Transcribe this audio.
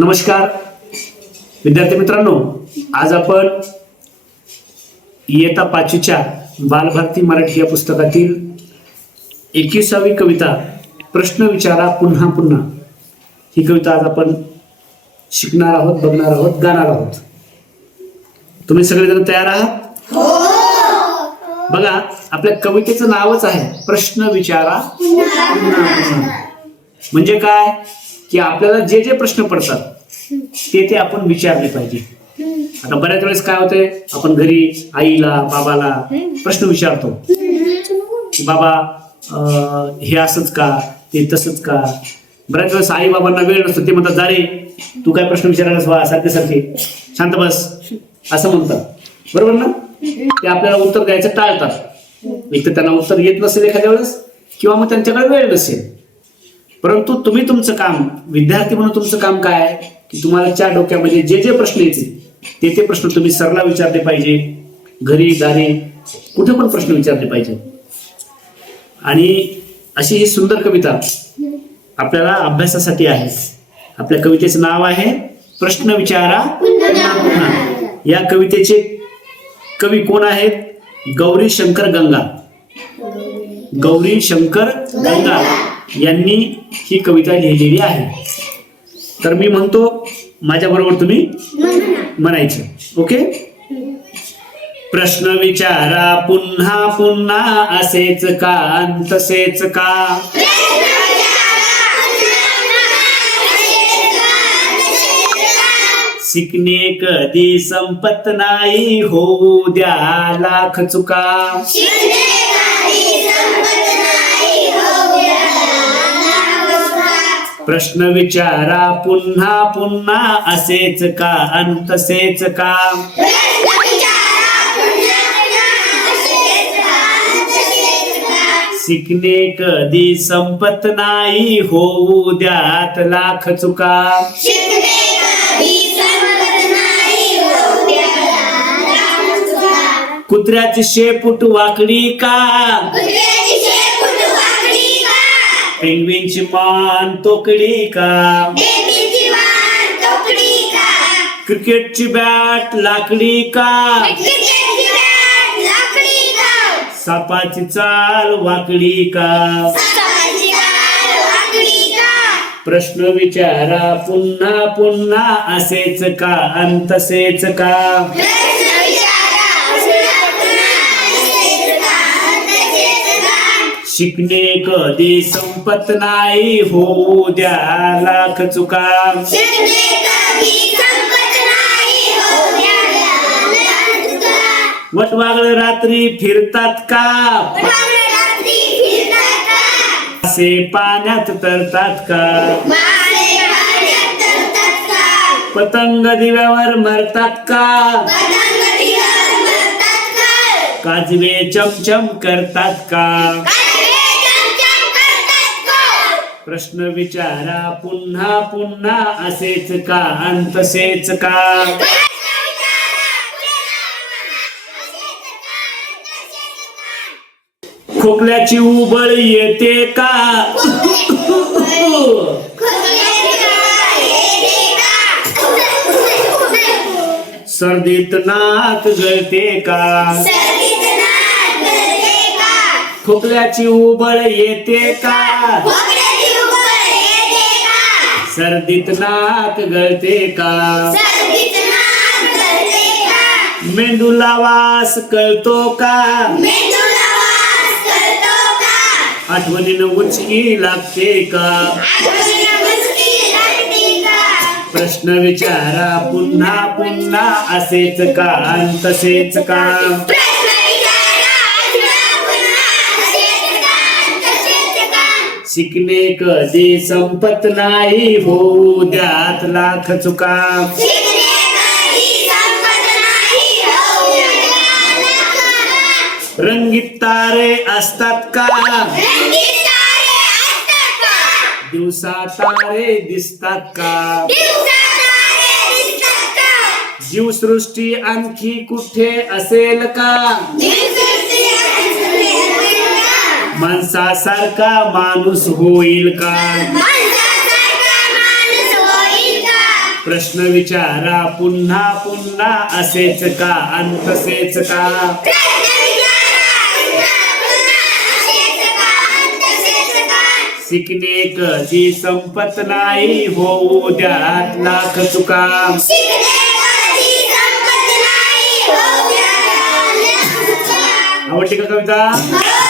नमस्कार. विद्यार्थी मित्रांनो आज आपण इयत्ता पाचवीच्या बालभारती मराठी या पुस्तकातील एकविसावी कविता प्रश्न विचारा पुन्हा पुन्हा. ही कविता आज आपण शिकणार आहोत बघणार आहोत गाणार आहोत. तुम्ही सगळेजण तयार आहात? बघा आपल्या कवितेचं नावच आहे प्रश्न विचारा पुन्हा पुन्हा. म्हणजे काय? की आपल्याला जे जे प्रश्न पडतात ते ते आपण विचारले पाहिजे. आता बऱ्याच वेळेस काय होतंय आपण घरी आईला बाबाला प्रश्न विचारतो. की बाबा अं, हे असंच का ते तसंच का? बऱ्याच वेळेस आई बाबांना वेळ नसतो ते म्हणतात जारे तू काय प्रश्न विचारायलास वा सारखे सारखे. शांत बस. असं म्हणतात. बरोबर ना? ते आपल्याला उत्तर द्यायचं टाळतात. एक तर त्यांना उत्तर येत नसेल एखाद्या वेळेस किंवा मग त्यांच्याकडे वेळ नसेल. परंतु तुम्ही तुमचं काम विद्यार्थी म्हणून तुमचं काम काय आहे? की तुम्हाला चार डोक्यामध्ये जे जे प्रश्न येतील ते ते प्रश्न तुम्ही सरला विचारले पाहिजे घरी दारी कुठे पण प्रश्न विचारले पाहिजे. आणि अशी ही सुंदर कविता आपल्याला अभ्यासासाठी आहे. आपल्या कवितेचं नाव आहे प्रश्न विचारा या कवितेचे कवी कोण आहेत? गौरी शंकर गंगा. गौरी शंकर गंगा. यांनी ही कविता लिहिलेली आहे. तर मी म्हणतो माझ्या बरोबर तुम्ही म्हणायचं. ओके प्रश्न विचारा पुन्हा पुन्हा असेच का तसेच का? शिकणे कधी संपत नाही होऊ द्या लाख चुका. प्रश्न विचारा पुन्हा पुन्हा असेच का अन तसेच का? शिकणे कधी संपत नाही होऊ द्यात लाख चुका. कुत्र्याची शेपूट वाकडी का? पेंग्विनची मान तोकडी का? क्रिकेटची बॅट लाकडी का? सापाची चाल वाकडी का? प्रश्न विचारा पुन्हा पुन्हा असेच का? अन तसेच का? शिकणे कधी संपत नाही होऊ द्या लाख चुका. वटवागळ रात्री फिरतात का? असे पाण्यात तरतात का? पतंग दिव्यावर मरतात का? काजवे चमचम करतात का? प्रश्न विचारा पुन्हा पुन्हा असेच का? अंतसेच का? खोकल्याची उबळ येते का? सर्दीत नाक गळते का? खोकल्याची उबळ येते का? सर्दीत नाक गळते का? मेंदूला वास कळतो का? आठवणीनं उचकी लागते का? प्रश्न विचारा पुन्हा पुन्हा असेच का? तसेच का? शिकणे कधी संपत नाही होऊ द्यात लाख चुका. रंगीत तारे असतात का? दिवसा तारे दिसतात का? जीवसृष्टी आणखी कुठे असेल का? माणसासारखा माणूस होईल का? प्रश्न विचारा पुन्हा पुन्हा असेच का? अन तसेच का? शिकणे कधी संपत नाही होऊ द्यात लाख चुका. आवडते का कविता?